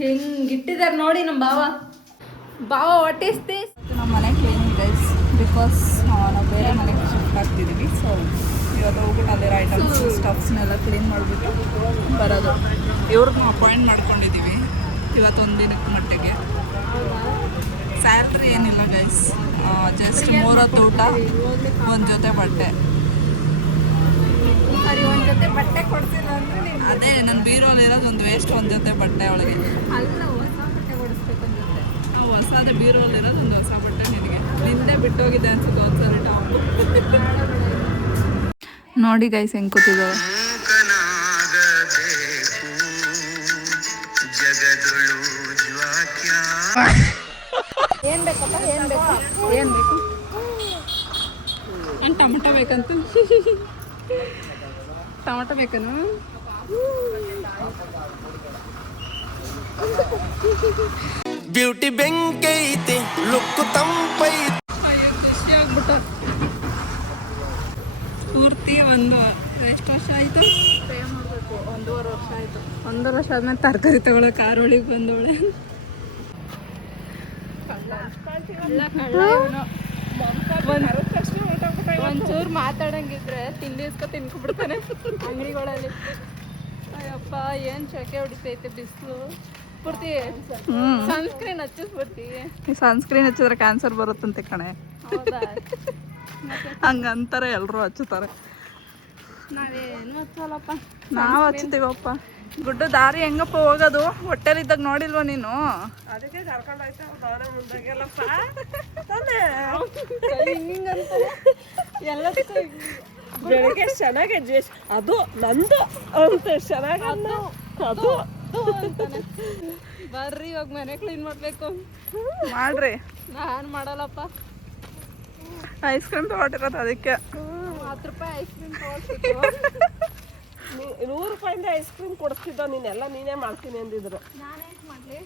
ಹಿಂಗಿಟ್ಟಿದ್ದಾರೆ ನೋಡಿ ನಮ್ಮ ಬಾವ ವಾಟ್ ಈಸ್ ದಿಸ್? ನಮ್ಮ ಮನೆ ಕ್ಲೀನಿಂಗ್ ಗೈಸ್ ಬಿಕಾಸ್ ನಾವು ಬೇರೆ ಮನೆಗೆ ಶಿಫ್ಟ್ ಆಗ್ತಿದ್ದೀವಿ. ಸೊ ಇವತ್ತು ಹೋಗ್ಬಿಟ್ಟು ಅಲ್ಲಿರೋ ಐಟಮ್ಸ್ ಸ್ಟಫ್ಸ್ನೆಲ್ಲ ಕ್ಲೀನ್ ಮಾಡಿಬಿಟ್ಟು ಬರೋದು. ಇವ್ರನ್ನ ಅಪಾಯಿಂಟ್ ಮಾಡ್ಕೊಂಡಿದ್ದೀವಿ ಇವತ್ತೊಂದು ದಿನಕ್ಕೆ ಮಟ್ಟಿಗೆ. ಸ್ಯಾಲ್ರಿ ಏನಿಲ್ಲ ಗೈಸ್, ಜಸ್ಟ್ 3 ಹೊತ್ತು ಊಟ, ಒಂದು ಜೊತೆ ಬಟ್ಟೆ. ಸರಿ, ಒಂದು ಜೊತೆ ಬಟ್ಟೆ ಕೊಡ್ತಿಲ್ಲ ಅಂದರೆ ಅದೇ ನನ್ನ ಬೀರೋಲಿ ಇರೋದು ಒಂದು ವೇಸ್ಟ್, ಒಂದು ಜೊತೆ ಬಟ್ಟೆ ಅವಳಿಗೆ. ಅಲ್ಲ, ಹೊಸ ಬಟ್ಟೆ ಕೊಡಿಸ್ಬೇಕು ಒಂದು ಜೊತೆ. ನಾವು ಹೊಸದೇ ಬೀರೋಲಿ ಇರೋದು ಒಂದು ಹೊಸ ಬಟ್ಟೆ ನಿನಗೆ. ನಿಂದೆ ಬಿಟ್ಟು ಹೋಗಿದೆ ಅನ್ಸುತ್ತೆ ಒಂದ್ಸರಿ ಟಾಪ್. ನೋಡಿ ಗೈಸ್ ಹೆಂಗೆ ಕೂತಿದ್ದಾವೆ. ಏನು ಬೇಕಪ್ಪ? ಏನು ಬೇಕು? ಏನು ಬೇಕು? ನಾನು ಟೊಮಟೊ ಬೇಕಂತ. ಟೊಮಟೊ ಬೇಕನು? ಬ್ಯೂಟಿ ಬೆಂಕೈತಿ, ಲುಕ್ಕು ತಂಪೈತಿ. ಖುಷಿ ಆಗ್ಬಿಟ್ಟು ಪೂರ್ತಿ ಎಷ್ಟು ವರ್ಷ ಆಯಿತು? 1.5 ವರ್ಷ ಆಯಿತು. 1.5 ವರ್ಷ ಆದ್ಮೇಲೆ ತರಕಾರಿ ತಗೊಳ್ಳೋ ಕಾರೊಳಿಗೆ ಬಂದವಳೆ. ಒಂಚೂರು ಮಾತಾಡಂಗಿದ್ರೆ ತಿಂಡಿ ತಿನ್ಕೊಬಿಡ್ತಾನೆ ಅಂಗಡಿಗಳಲ್ಲಿ. ಅಯ್ಯಪ್ಪ, ಏನು ಶೆಕೆ ಹೊಡಿತೈತೆ ಬಿಸಿಲು. ಪೂರ್ತಿ ಸನ್ಸ್ಕ್ರೀನ್ ಹಚ್ಚಿಸ್ಬಿಡ್ತೀವಿ. ಸನ್ಸ್ಕ್ರೀನ್ ಹಚ್ಚಿದ್ರೆ ಕ್ಯಾನ್ಸರ್ ಬರುತ್ತಂತೆ ಕಣೆ. ಹೌದಾ? ಹಂಗಂತಾರೆ ಎಲ್ಲರೂ ಹಚ್ಚುತ್ತಾರೆ. ನಾವೇನು ಹಚ್ಚಲ್ಲಪ್ಪ. ನಾವು ಹಚ್ತೀವಪ್ಪ. ಗುಡ್ಡು ದಾರಿ ಹೆಂಗಪ್ಪ ಹೋಗೋದು? ಹೊಟ್ಟೆಲಿದ್ದಾಗ ನೋಡಿಲ್ವ ನೀನು? ಅದಕ್ಕೆ ಕರ್ಕೊಂಡು ಹೋಯ್ತಾ ಮುಂದಾಗೆಲ್ಲಪ್ಪ. ಎಲ್ಲದಕ್ಕೂ ಬೆಳಗ್ಗೆ ಚೆನ್ನಾಗಿ ಅದು ನಂದು ಅಂತ ಚೆನ್ನಾಗಿ ಅದು ಅಂತಾನೆ. ಬರ್ರಿ ಇವಾಗ ಮನೆ ಕ್ಲೀನ್ ಮಾಡಬೇಕು. ಮಾಡ್ರಿ. ನಾನು ಮಾಡಲ್ಲಪ್ಪ. ಐಸ್ ಕ್ರೀಮ್ ತಗೊಟ್ಟಿರೋದು ಅದಕ್ಕೆ. 10 ರೂಪಾಯಿ ಐಸ್ ಕ್ರೀಮ್ ತಗೊಳ್ತಿದ್ದು. 100 ರೂಪಾಯಿಂದ ಐಸ್ ಕ್ರೀಮ್ ಕೊಡಿಸ್ತಿದ್ದೋ ನೀನೆಲ್ಲ ನೀನೇ ಮಾಡ್ತೀನಿ ಅಂದಿದ್ರು. ನಾನೇನು ಮಾಡಲಿ?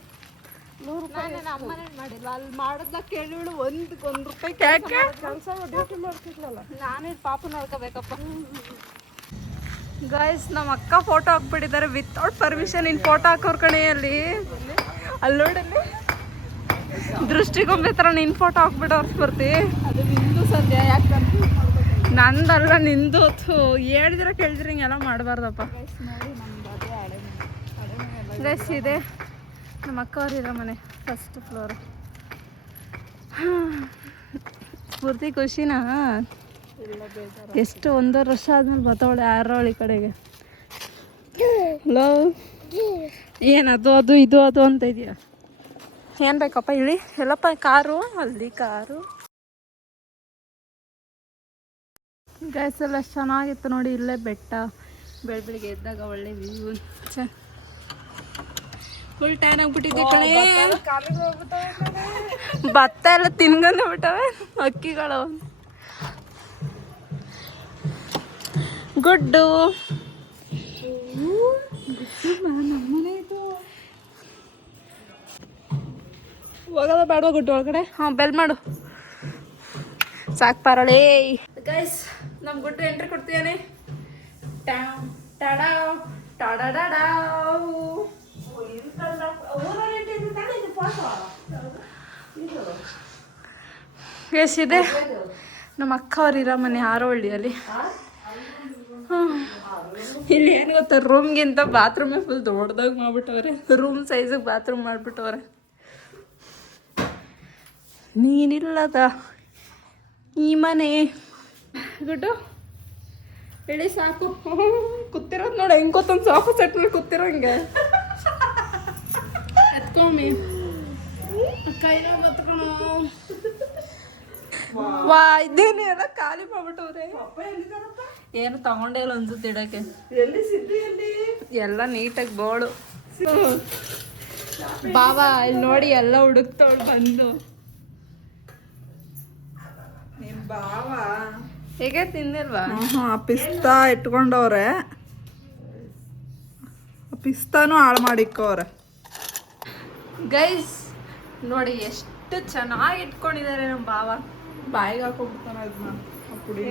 100 ರೂಪಾಯಿ ನನ್ನ ಅಮ್ಮನೇ ಮಾಡಿಲ್ಲ. ಅಲ್ಲಿ ಮಾಡೋದ ಕೇಳಿಳು ಒಂದು ರೂಪಾಯಿ ಕೆಲಸ ಡ್ಯೂಟಿ ಮಾಡ್ತಿದ್ಲಲ್ಲ. ನಾನೇ ಪಾಪ ನೋಡ್ಕೋಬೇಕಪ್ಪ. ಗೈಸ್, ನಮ್ಮ ಅಕ್ಕ ಫೋಟೋ ಹಾಕ್ಬಿಟ್ಟಿದ್ದಾರೆ ವಿತೌಟ್ ಪರ್ಮಿಷನ್. ಇನ್ ಫೋಟೋ ಹಾಕೋರ್ ಕಣೆ ಅಲ್ಲಿ ನೋಡಲ್ಲಿ ದೃಷ್ಟಿಗೊಂಬೆ ಥರ ನಿನ್ನ ಫೋಟೋ ಹಾಕ್ಬಿಟ್ಟು ಬರ್ತಿ. ಅದು ನಿಂದು ಸಂಧ್ಯಾ, ಯಾಕೆ ನಂದಲ್ಲ ನಿಂದು. ಹೇಳಿದ್ರೆ ಕೇಳಿದ್ರೆ ಹಿಂಗೆಲ್ಲ ಮಾಡಬಾರ್ದಪ್ಪ. ಗೈಸ್, ಇದೆ ನಮ್ಮ ಅಕ್ಕ ಅವ್ರಿರೋ ಮನೆ, ಫಸ್ಟ್ ಫ್ಲೋರ್. ಪೂರ್ತಿ ಖುಷಿನಾ? ಎಷ್ಟು 1.5 ವರ್ಷ ಆದ್ಮೇಲೆ ಬತ್ತವಳೆ ಯಾರವಳಿ ಕಡೆಗೆ. ಲವ್ ಏನದು ಅದು ಇದು ಅದು ಅಂತ ಇದೆಯಾ? ಏನು ಬೇಕಪ್ಪ ಇಲ್ಲಿ? ಎಲ್ಲಪ್ಪ ಕಾರು, ಅಲ್ಲಿ ಕಾರು. ಗ್ಯಾಸ್ ಎಲ್ಲ ಚೆನ್ನಾಗಿತ್ತು ನೋಡಿ. ಇಲ್ಲೇ ಬೆಟ್ಟ, ಬೆಳಗ್ಗೆ ಎದ್ದಾಗ ಒಳ್ಳೆ ವ್ಯೂ. ಫುಲ್ ಟ್ಯಾನ್ ಆಗ್ಬಿಟ್ಟಿದ್ದೆ ಕಣೆ. ಭತ್ತ ಎಲ್ಲ ತಿನ್ಕೊಂಡು ಬಿಟ್ಟವೆ ಅಕ್ಕಿಗಳು. ಗುಡ್ಡು ಹೋಗೋದ ಬೇಡ ಗುಡ್ಡು ಒಳಗಡೆ? ಹಾಂ, ಬೆಲ್ ಮಾಡು. ಸಾಕು ಪಾರಳೇ. ಗೈಸ್, ನಮ್ಮ ಗುಡ್ಡು ಎಂಟ್ರಿ ಕೊಡ್ತೀಯಾನೆ. ಎಷ್ಟಿದೆ? ನಮ್ಮ ಅಕ್ಕ ಅವ್ರಿರೋ ಮನೆ ಹಾರೋಹಳ್ಳಿಯಲ್ಲಿ. ಇಲ್ಲಿ ಏನು ಗೊತ್ತಾ, ರೂಮ್ಗಿಂತ ಬಾತ್ರೂಮೇ ಫುಲ್ ದೊಡ್ಡದಾಗಿ ಮಾಡ್ಬಿಟ್ಟವ್ರೆ. Room ಸೈಜಿಗೆ bathroom ಮಾಡಿಬಿಟ್ಟವ್ರೆ. ನೀನಿಲ್ಲದ ಈ ಮನೆ. ಗುಡ್ಡು ಹೇಳಿ ಸಾಕು. ಕೂತಿರೋದು ನೋಡಿ ಹೆಂಗೆ ಗೊತ್ತೊಂದು ಸೋಫಾ ಸೆಟ್ ಮೇಲೆ ಕೂತಿರೋಂಗೆ. ಎತ್ಕೊಮ್ಮಿ ಕೈನ ಗೊತ್ಕೊಂಡು ವಾ, ಇದೇನು ಎಲ್ಲ ಖಾಲಿ ಮಾಡ್ಬಿಟ್ಟವ್ರೆ. ಏನು ತಗೊಂಡೇ ಇಲ್ಲ ಅನ್ಸುತ್ತೆ ಇಡಕ್ಕೆ. ಎಲ್ಲಿ ಸಿದ್ಧಿಯಲ್ಲಿ ಎಲ್ಲ ನೀಟಾಗಿ ಬೋಳು. ಬಾಬಾ ಇಲ್ಲಿ ನೋಡಿ, ಎಲ್ಲ ಹುಡುಕ್ತವಳು ಬಂದು. ನಿಮ್ಮ ಬಾವ ಹೇಗೆ ತಿಂದಿಲ್ವಾ? ಪಿಸ್ತಾ ಇಟ್ಕೊಂಡವ್ರೆ. ಪಿಸ್ತಾನು ಹಾಳು ಮಾಡಿಕ್ಕವ್ರೆ. ಗೈಸ್ ನೋಡಿ ಎಷ್ಟು ಚೆನ್ನಾಗಿ ಇಟ್ಕೊಂಡಿದ್ದಾರೆ ನಮ್ಮ ಬಾವ. ಬಾಯಿಗೆ ಹಾಕೊಂಡ್ಬಿಡ್ತಾನ ಇದನ್ನ.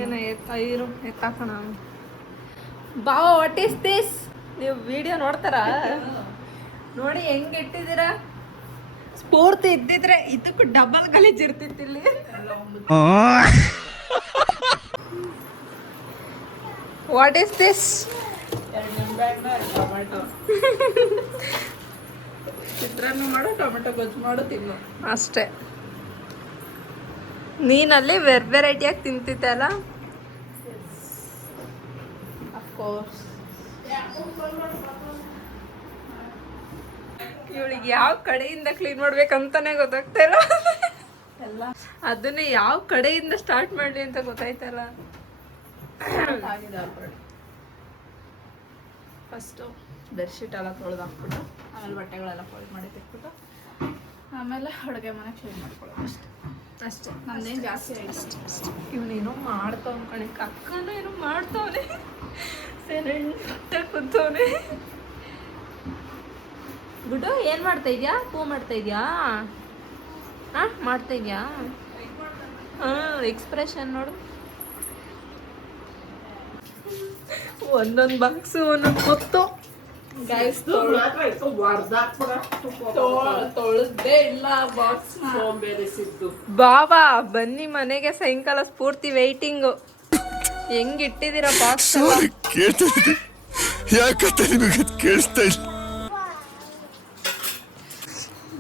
ಏನು ಐರು ಎತ್ತಾಕೋಣ. ಬಾವ ವಾಟ್ ಈಸ್ ದಿಸ್? ನೀವು ವಿಡಿಯೋ ನೋಡ್ತಾರಾ? ನೋಡಿ ಹೆಂಗ್ ಇಟ್ಟಿದ್ದೀರಾ. ಸ್ಫೂರ್ತಿ ಇದ್ದಿದ್ರೆ ಇದಕ್ಕೂ ಡಬಲ್ ಗಲೀಜ್ ಇರ್ತಿತ್ತು ಇಲ್ಲಿ. What is this? ಟೊಮೆಟೊ ಚಿತ್ರಾನ್ನ ಮಾಡು, ಟೊಮೆಟೊ ಗೊಜ್ಜು ಮಾಡು, ತಿನ್ನು ಅಷ್ಟೇ. ನೀನಲ್ಲಿ ವೆರೈಟಿಯಾಗಿ ತಿಂತಿದ್ದೆ ಅಲ್ಲ. ಅಫ್ಕೋರ್ಸ್ ಇವಳಿಗೆ ಯಾವ ಕಡೆಯಿಂದ ಕ್ಲೀನ್ ಮಾಡ್ಬೇಕಂತಾನೆ ಗೊತ್ತಾಗ್ತಾ ಇಲ್ಲ. ಅದನ್ನ ಯಾವ ಕಡೆಯಿಂದ ಸ್ಟಾರ್ಟ್ ಮಾಡ್ಲಿ ಅಂತ ಗೊತ್ತಾಯ್ತಲ್ಲ. ಫಸ್ಟು ಬೆಡ್ಶೀಟ್ ಎಲ್ಲ ತೊಳೆದು ಹಾಕ್ಬಿಟ್ಟು ಆಮೇಲೆ ಬಟ್ಟೆಗಳೆಲ್ಲ ಫೋಲ್ಡ್ ಮಾಡಿ ತೆಕ್ಬಿಟ್ಟು ಆಮೇಲೆ ಅಡುಗೆ ಮನೆ ಕ್ಲೀನ್ ಮಾಡ್ಕೊಳ್ಳೋದು ಅಷ್ಟೇ. ಅಷ್ಟೇ, ನಂದೇನು ಜಾಸ್ತಿ ಅಷ್ಟೇ. ಇವನೇನೋ ಮಾಡ್ತಾವ್ ಕಣೆ, ಅಕ್ಕನೂ ಏನೋ ಮಾಡ್ತಾವನೆ, ಸೆನೆಂಟ ಕೂತವನೆ. ಗುಡ್ಡು ಏನು ಮಾಡ್ತಾ ಇದೆಯಾ? ಪೂ ಮಾಡ್ತಾ ಇದೆಯಾ? ಹಾಂ ಮಾಡ್ತಾ ಇದೆಯಾ? ಹಾಂ, ಎಕ್ಸ್ಪ್ರೆಷನ್ ನೋಡು. ಒಂದೊಂದು ಬಾಕ್ಸು ಒಂದೊಂದು ಗೊತ್ತು. ತೊಳೆದೇ ಇಲ್ಲ ಬಾಕ್ಸ್. ಬಾಬಾ ಬನ್ನಿ ಮನೆಗೆ, ಸಾಯಂಕಾಲ ಸ್ಫೂರ್ತಿ ವೇಟಿಂಗು. ಹೆಂಗ್ ಇಟ್ಟಿದ್ದೀರಾ ಬಾಕ್ಸ್? ಯಾಕಂತ ನಿಮಗೆ ಕೇಳಿಸ್ತಾ ಇಲ್ಲ.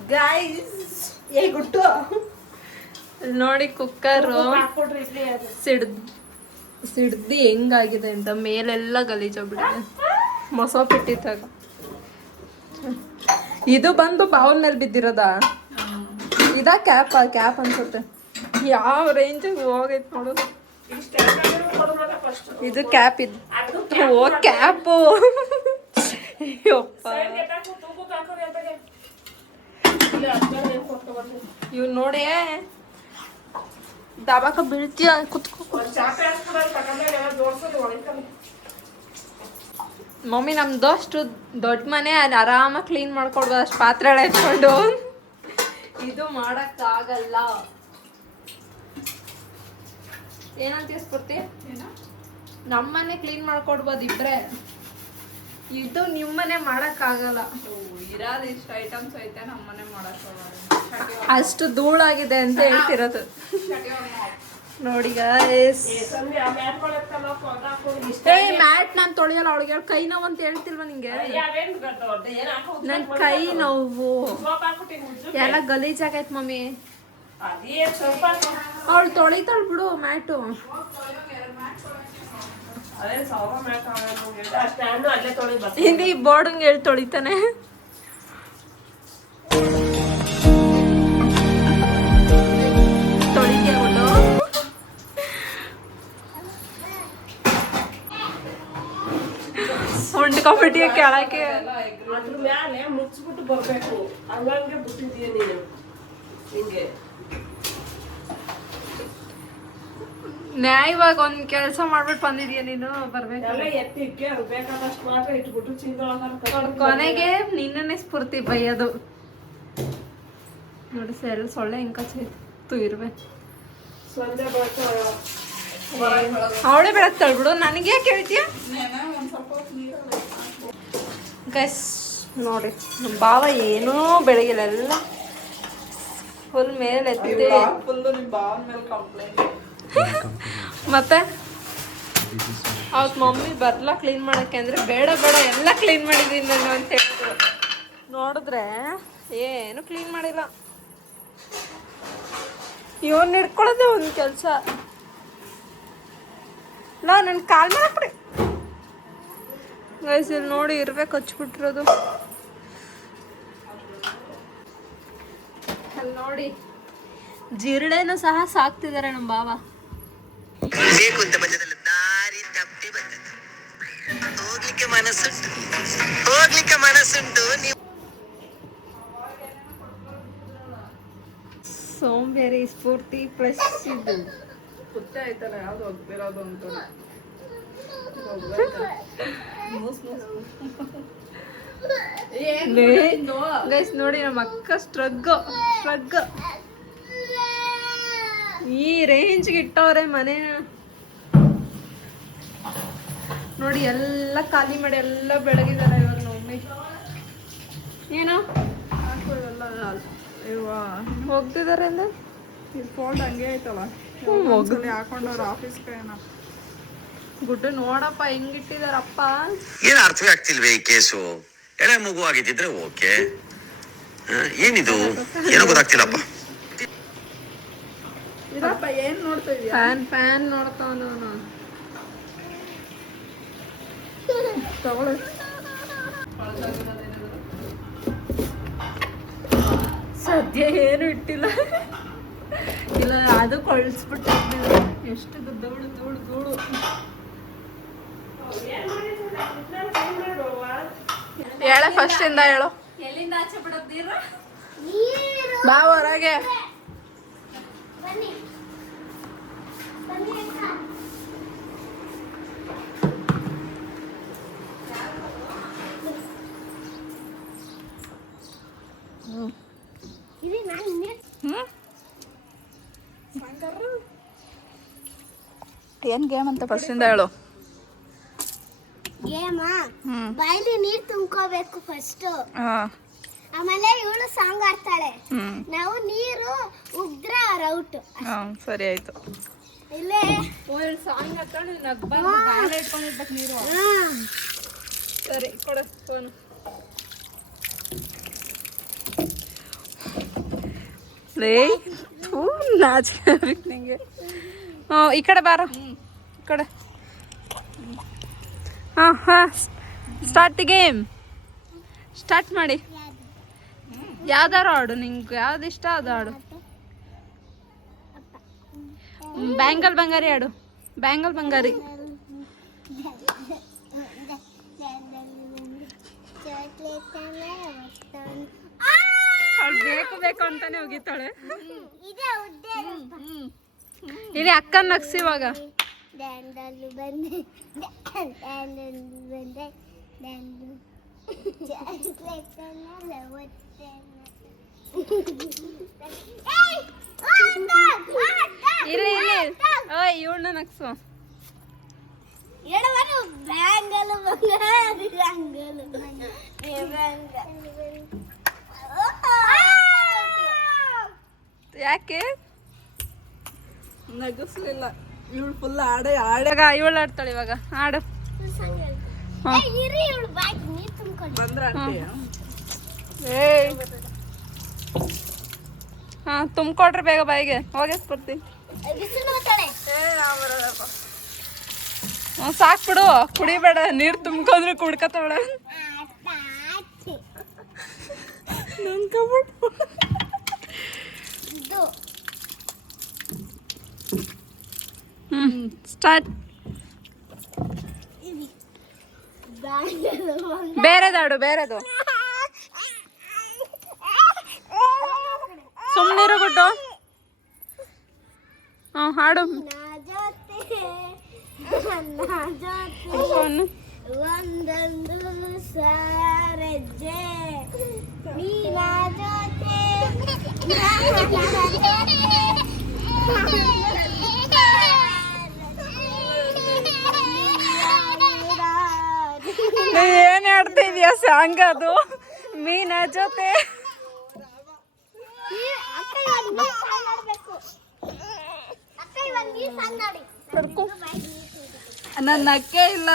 ಗೈಸ್ ನೋಡಿ ಕುಕ್ಕರು ಸಿಡ್ದು ಹೆಂಗಾಗಿದೆ ಅಂತ. ಮೇಲೆಲ್ಲ ಗಲೀಜಾಗ್ಬಿಟ್ಟಿದೆ ಮೊಸಪ್ ಇಟ್ಟಿದ್ದಾಗ. ಇದು ಬಂದು ಬೌಲ್ ಮೇಲೆ ಬಿದ್ದಿರೋದಾ? ಇದ ಕ್ಯಾಪ್ ಅನ್ಸುತ್ತೆ. ಯಾವ ರೇಂಜಿಗೆ ಹೋಗೈತೆ ನೋಡು. ಇದು ಕ್ಯಾಪ್ ಇದು. ಓ ಕ್ಯಾಪು. ಇವ್ ನೋಡಿ ದಬಾಕ ಬೀಳ್ತೀಯ. ಕುತ್ಕೋ ಮಮ್ಮಿ, ನಮ್ದು ಅಷ್ಟು ದೊಡ್ಡ ಮನೆ, ಆರಾಮಾಗಿ ಕ್ಲೀನ್ ಮಾಡ್ಕೊಡ್ಬೋದು. ಅಷ್ಟು ಪಾತ್ರೆ ಎತ್ಕೊಂಡು ಇದು ಮಾಡಕ್ಕಾಗಲ್ಲ. ಏನಂತ ಸ್ಫೂರ್ತಿ? ನಮ್ಮನೆ ಕ್ಲೀನ್ ಮಾಡ್ಕೊಡ್ಬೋದು ಇಬ್ರೆ. ಇದು ನಿಮ್ಮನೆ ಮಾಡಕ್ಕಾಗಲ್ಲ. ಇರೋದು ಇಷ್ಟು ಐಟಮ್ಸ್ ಐತೆ, ನಮ್ಮನೆ ಮಾಡಕ್ಕಾಗಲ್ಲ. ಅಷ್ಟು ಧೂಳಾಗಿದೆ ಅಂತ ಹೇಳ್ತಿರೋದು. ನೋಡಿ ಗೈಸ್, ಮ್ಯಾಟ್ ನಾನು ತೊಳೆಯಲ್ಲ. ಅವಳಿಗೆ ಕೈ ನೋವು ಅಂತ ಹೇಳ್ತಿಲ್ವ ನಿಂಗೆ? ನನ್ ಕೈ ನೋವು ಎಲ್ಲ ಗಲೀಜಾಗೈತ್ ಮಮ್ಮಿ. ಅವಳು ತೊಳಿತಾಳ ಬಿಡು ಮ್ಯಾಟು. ಹಿಂದಿ ಬೋರ್ಡ್ ಹೇಳಿ ತೊಳಿತಾನೆ. ಹೊಂಡ್ಕೊಬಿಟ್ಟಿಯ ಕೆಳಕ್ಕೆ. ಅದ್ರ ಮ್ಯಾಲೆ ಮುಚ್ಚಿಬಿಟ್ಟು ಬರ್ಬೇಕು. ಹಂಗಂಗೆ ಬಿಟ್ಟಿದೀಯ ನೀನು. ಹಿಂಗೆ ನ್ಯಾಯವಾಗಿ ಒಂದ್ ಕೆಲಸ ಮಾಡ್ಬಿಟ್ಟು ಬಂದಿದೀಯ ನೀನು. ಬರ್ಬೇಕು ಎಲ್ಲ ಎತ್ತಿಕ್ಕೆ ಬೇಕಾದಷ್ಟು ಮಾತ್ರ ಇಟ್ಬಿಟ್ಟು ಚೀಲದೊಳಗ ಕೊನೆಗೆ ನಿನ್ನನ್ನೇ ಸ್ಫೂರ್ತಿ ಬೈಯೋದು. ನೋಡಿ ಸೆಲ್ ಸೊಳ್ಳೆ ಹೆಂಗ್ ಕಚ್ಚಿತ್ತು ಇರ್ಬೇಕು. ಸಂಜೆ ಬರ್ತವ ಅವಳೇ ಬೆಳಗ್ತಾಳ ಬಿಡು, ನನಗೆ ಯಾಕೆ ಹೇಳ್ತೀಯ? ಗೈಸ್ ನೋಡಿ, ನಮ್ಮ ಬಾವ ಏನೂ ಬೆಳಗಿಲ್ಲ, ಎಲ್ಲ ಫುಲ್ ಮೇಲೆ ಎತ್ತಿದೆ. ಮತ್ತೆ ಅವತ್ತು ಮಮ್ಮಿ ಬರ್ಲಾ ಕ್ಲೀನ್ ಮಾಡಕ್ಕೆ ಅಂದ್ರೆ ಬೇಡ ಬೇಡ ಎಲ್ಲ ಕ್ಲೀನ್ ಮಾಡಿದ್ದೀನಿ ನಾನು ಅಂತ ಹೇಳಿದ್ರು. ನೋಡಿದ್ರೆ ಏನು ಕ್ಲೀನ್ ಮಾಡಿಲ್ಲ. ಇವನ್ ಹಿಡ್ಕೊಳ್ಳೋದೇ ಒಂದು ಕೆಲಸ. ನನ್ನ ಕಾಲ್ ಮೇಲೆ ಹಾಕ್ಬಿಡಿ ಗೈಸ್. ಇಲ್ಲಿ ನೋಡಿ ಇರ್ಬೇಕು ಹಚ್ಬಿಟ್ಟಿರೋದು. ಅಲ್ಲಿ ನೋಡಿ ಜಿರಳೆನೂ ಸಹ ಸಾಕ್ತಿದ್ದಾರೆ ನಮ್ಮ ಬಾವ. ಬೇಕು ಅಂತ ಬಂದದಲ್ಲ, ದಾರಿ ತಪ್ಪಿ ಬಂದದ್ದು. ಹೋಗ್ಲಿಕ್ಕೆ ಮನಸ್ಸುಂಟು ನೀವು. ಸೋಂಬೇರಿ ಸ್ಫೂರ್ತಿ ಪ್ಲಸ್ ಇದು ಕುತ್ತೆ ಆಯ್ತಲ್ಲ ಯಾವ್ದು ಹೋಗ್ತಿರೋದು ಅಂತ. ಗೈಸ್ ನೋಡಿ ನಮ್ಮ ಅಕ್ಕ ಸ್ಟ್ರಗ್ ಈ ರೇಂಜ್ಗೆ ಇಟ್ಟವ್ರೆ ಮನೆ. ನೋಡಿ ಎಲ್ಲ ಖಾಲಿ ಮಾಡಿ ಎಲ್ಲ ಬೆಳಗಿದ್ದಾರೆ ಇವಾಗ ಮಮ್ಮಿ. ಏನು ಹೋಗ್ತಿದಾರೆ ಅಂದ್ರೆ ಇದು ಫೋಲ್ಡ್ ಹಂಗೆ ಐತಲ್ಲ ಒಂದ್ಸಲಿ ಹಾಕೊಂಡವ್ರ ಆಫೀಸ್ಗೆ ಏನೋ ಗುಡ್ಡು ನೋಡಪ್ಪ ಹೆಂಗಿಟ್ಟಿದಾರಪ್ಪ. ಏನು ಅರ್ಥವೇ ಆಗ್ತಿಲ್ವೇ ಈ ಕೇಸು? ಎಳೆ ಮಗು ಆಗಿದ್ದಿದ್ರೆ ಓಕೆ, ಏನಿದು ಏನೋ ಗೊತ್ತಾಗ್ತಿಲ್ಲಪ್ಪ. ಇದಪ್ಪ ಏನ್ ನೋಡ್ತಾ ಇದೀಯ? ಫ್ಯಾನ್ ನೋಡ್ತಾವನು. ತಗೊಳ್ಳಿ. ಸದ್ಯ ಏನು ಇಟ್ಟಿಲ್ಲ. ಇಲ್ಲ ಅದು ಕೊಳಿಸ್ಬಿಟ್ಟಿದ್ದೆ. ಎಷ್ಟು ಧೂಳು ಧೂಳು ಧೂಳು. ಹೇಳ ಫಸ್ಟ್ ಇಂದ ಹೇಳು. ಎಲ್ಲಿಂದ ಆಚೆ ಬಿಡೋದ್ದೀರ? ಬಾ ಹೊರಗೆ. ಏನ್ ಗೇಮ್ ಅಂತ ಫಸ್ಟ್ ಇಂದ ಹೇಳು. ಗೇಮಾ ಬಾಯಲ್ಲಿ ನೀರ್ ತುಂಬ್ಕೋಬೇಕು ಫಸ್ಟ್. ಹಾ ಆಮೇಲೆ ಇವಳು ಸಾಂಗ್ ಆಡ್ತಾಳೆ, ನಾವು ನೀರು ಉಗ್ದ್ರ ರೌಟ್. ಸರಿ ಆಯ್ತು. ಇಲ್ಲೇ ಸಾಂಗ್ ಹಾಕೊಂಡು ನಗ್ಬಾರ್ದು ಇಟ್ಕೊಂಡಿರ್ಬೇಕು ನೀರು. ಸರಿ ಕೊಡು ಫೋನ್. ನಿಂಗೆ ಈ ಕಡೆ ಬಾರ, ಈ ಕಡೆ. ಹಾಂ ಸ್ಟಾರ್ಟ್ ದಿ ಗೇಮ್. ಸ್ಟಾರ್ಟ್ ಮಾಡಿ. ಯಾವ್ದಾರು ಹಾಡು, ನಿಂಗೆ ಯಾವ್ದು ಇಷ್ಟ ಅದು ಹಾಡು. ಬ್ಯಾಂಗಲ್ ಬಂಗಾರಿ ಹಾಡು. ಬ್ಯಾಂಗಲ್ ಬಂಗಾರಿ. ಅವಳು ಬೇಕು ಬೇಕು ಅಂತಾನೆ ಹೋಗಿತ್ತಾಳೆ. ಇಲ್ಲಿ ಅಕ್ಕನ ನಗ್ಸಿ ಇವಾಗ. ಇಲ್ಲಿ ಇಲ್ಲಿ ಓಯ್ ಇವಳನ್ನ ನಗ್ಸು. ಯಾಕೆ ನಗಿಸ್ಲಿಲ್ಲ? ಇವಳು ಫುಲ್ ಆಡ ಆಡಾಗ ಇವಳು ಆಡ್ತಾಳೆ ಇವಾಗ. ಆಡು ಬಂದ್ರ. ಹಾ ತುಂಬ್ಕೊಡ್ರಿ ಬೇಗ ಬಾಯಿಗೆ. ಹೋಗಿಸ್ಬಿಡ್ತೀನಿ. ಸಾಕ್ಬಿಡು, ಕುಡಿಬೇಡ. ನೀರು ತುಂಬ್ಕೊಂಡ್ರೆ ಕುಡ್ಕತ್ತವಳ. ಸ್ಟಾರ್ಟ್. ಬೇರೆದಾಡು, ಬೇರೆದು. ಸುಮ್ಮನಿರು ಗುಡ್ಡು. ಹಾಡು. ಒಂದೊಂದು ಸಾರಜ್ಜೆ ನೀನ ಜೊತೆ ಏನ್ ಆಡ್ತಾ ಇದೀಯ ಸಾಂಗ್ ಅದು? ಮೀನ ಜೊತೆ ನನ್ನ ಅಕ್ಕೆ ಇಲ್ಲ.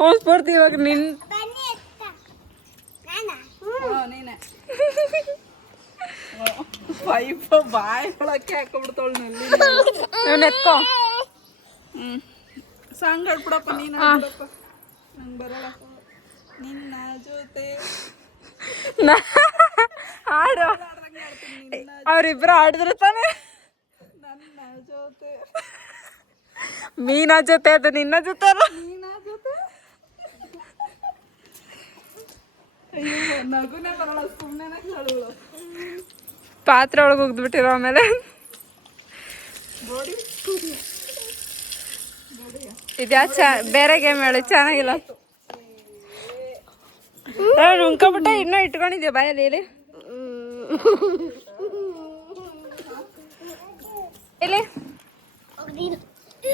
ಹೋಗ್ಬಿಡ್ತಿ ಇವಾಗ ನಿನ್. ನೀನೆ ಪೈಪ ಬಾಯಿ ಒಳಕ್ಕೆ ಹಾಕೊಂಡ್ಬಿಡ್ತಾವಳು ನಲ್ಲಿ. ನಾನು ಎತ್ಕೋ. ಸಾಂಗ್ ಹಾಡ್ಬಿಡಪ್ಪ ನೀನು. ನಂಗೆ ಬರಲ್ಲ. ನಿನ್ನ ಜೊತೆ ಹಾಡು. ಅವ್ರಿಬ್ರು ಆಡಿದ್ರು ತಾನೆ. ನನ್ನ ಜೊತೆ ಮೀನ ಜೊತೆ, ಅದು ನಿನ್ನ ಜೊತೆ ಅಲ್ಲ. ಮೀನ ಜೊತೆ. ಅಯ್ಯೋ ನಗುನೇ ಬರಲ್ಲ, ಸುಮ್ಮನೆ ಹೇಳು. ಪಾತ್ರೆ ಒಳಗೆ ಹೋಗ್ದ್ಬಿಟ್ಟಿರೋ ಆಮೇಲೆ. ಇದ್ಯಾ ಬೇರೆ ಗೇಮ್ ಹೇಳಿ, ಚೆನ್ನಾಗಿಲ್ಲ. ಉಣ್ಕೊಬಿಟ್ಟೆ ಇನ್ನೂ ಇಟ್ಕೊಂಡಿದ್ಯಾ ಬಾಯಲ್ಲಿ. ಇಲ್ಲಿ ಇಲ್ಲಿ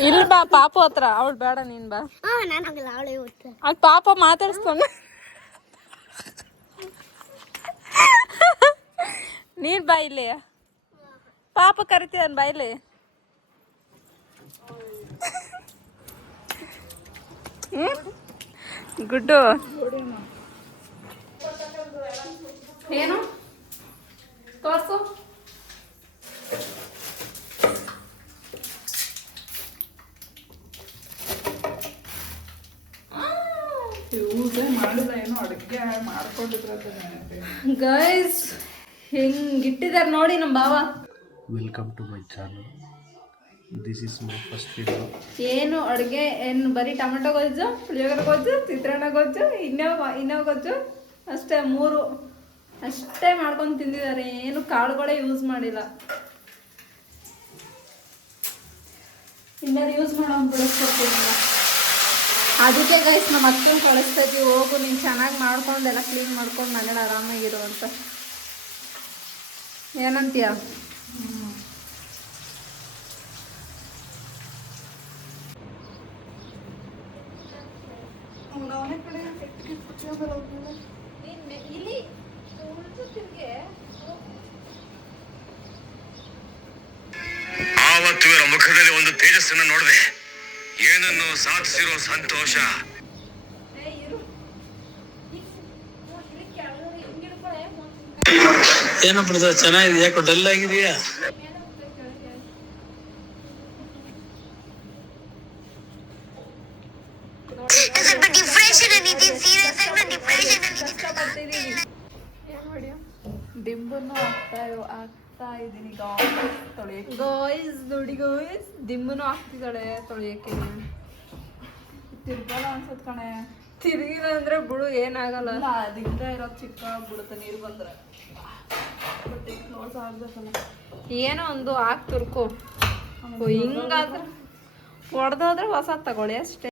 ಇಲ್ಲಿ ಬಾ ಪಾಪು ಹತ್ರ, ಅವಳು ಬೇಡ ನೀನ್ ಬಾ. ನಾನು ಹೋಗಲ್ಲ, ಅವಳೇ ಹೋಗ್ತಾರೆ. ಅಲ್ಲಿ ಪಾಪ ಮಾತಾಡಿಸ್ಕೊಂಡು ನೀನ್ ಬಾ ಇಲ್ಲಿ, ಪಾಪ ಕರಿತೀವನ್ ಬಾ ಇಲ್ಲಿ. ಗುಡ್ಡು ಏನು ತೋರ್ಸು. ಗೈಸ್ ಹಿಂಗಿಟ್ಟಿದ್ದಾರೆ ನೋಡಿ ನಮ್ಮ ಬಾವ. Welcome to my channel. This is my first video. ಏನು ಅಡುಗೆ ಏನು ಬರೀ ಟೊಮೆಟೊ ಗೊಜ್ಜು, ಪುಳಿಯೋಗರೆ ಗೊಜ್ಜು, ಚಿತ್ರಾನ್ನ ಗೊಜ್ಜು, ಇನ್ನೋ ಗೊಜ್ಜು ಅಷ್ಟೇ, 3 ಅಷ್ಟೇ ಮಾಡ್ಕೊಂಡು ತಿಂದಿದ್ದಾರೆ. ಏನು ಕಾಳುಗಳೇ ಯೂಸ್ ಮಾಡಿಲ್ಲ. ಇನ್ನೇನು ಯೂಸ್ ಮಾಡೋ ಬಿಡಿಸ್ಕೊಡ್ತೀನಲ್ಲ. ಅದಕ್ಕೆ ಗೈಸ್ ನಮ್ಮ ಅಕ್ಕನ ಕಳಿಸ್ತಾ ಇದ್ದೀವಿ, ಹೋಗು ನೀನು ಚೆನ್ನಾಗಿ ಮಾಡ್ಕೊಂಡು ಎಲ್ಲ ಕ್ಲೀನ್ ಮಾಡ್ಕೊಂಡು ಮನೇಲಿ ಆರಾಮಾಗಿರು ಅಂತ. ಏನಂತೀಯ? ಆವತ್ತು ಇವರ ಮುಖದಲ್ಲಿ ಒಂದು ತೇಜಸ್ಸನ್ನು ನೋಡಿದೆ, ಏನನ್ನು ಸಾಧಿಸಿರೋ ಸಂತೋಷ. ಏನಪ್ಪ ಚೆನ್ನಾಗಿದೆ, ಯಾಕೋ ಡಲ್ ಆಗಿದೆಯಾ? ದಿಂಬನ್ನು ಹಾಕ್ತಾ ಇದೀನಿ ಗಾಯ್ಸ್. ನೋಡಿ ಗಾಯ್ಸ್, ದಿಂಬನ್ನು ಹಾಕ್ತಿದ್ದಾಳೆ ತೊಳೆಯಕ್ಕೆ. ತಿರ್ಗಲ್ಲ ಅನ್ಸತ್ ಕಣೆ. ತಿರುಗಿಲ್ಲ ಅಂದ್ರೆ ಬಿಡು, ಏನಾಗಲ್ಲ. ದಿಂಬ ಇರೋದು ಚಿಕ್ಕ ಬಿಡುತ್ತೆ ನೀರು ಬಂದ್ರೆ. ಏನೋ ಒಂದು ಹಾಕಿ ತುರ್ಕೊ. ಹಿಂಗಾದ್ರೆ ಹೊಡೆದೋದ್ರೆ ಹೊಸ ತಗೊಳ್ಳಿ ಅಷ್ಟೇ.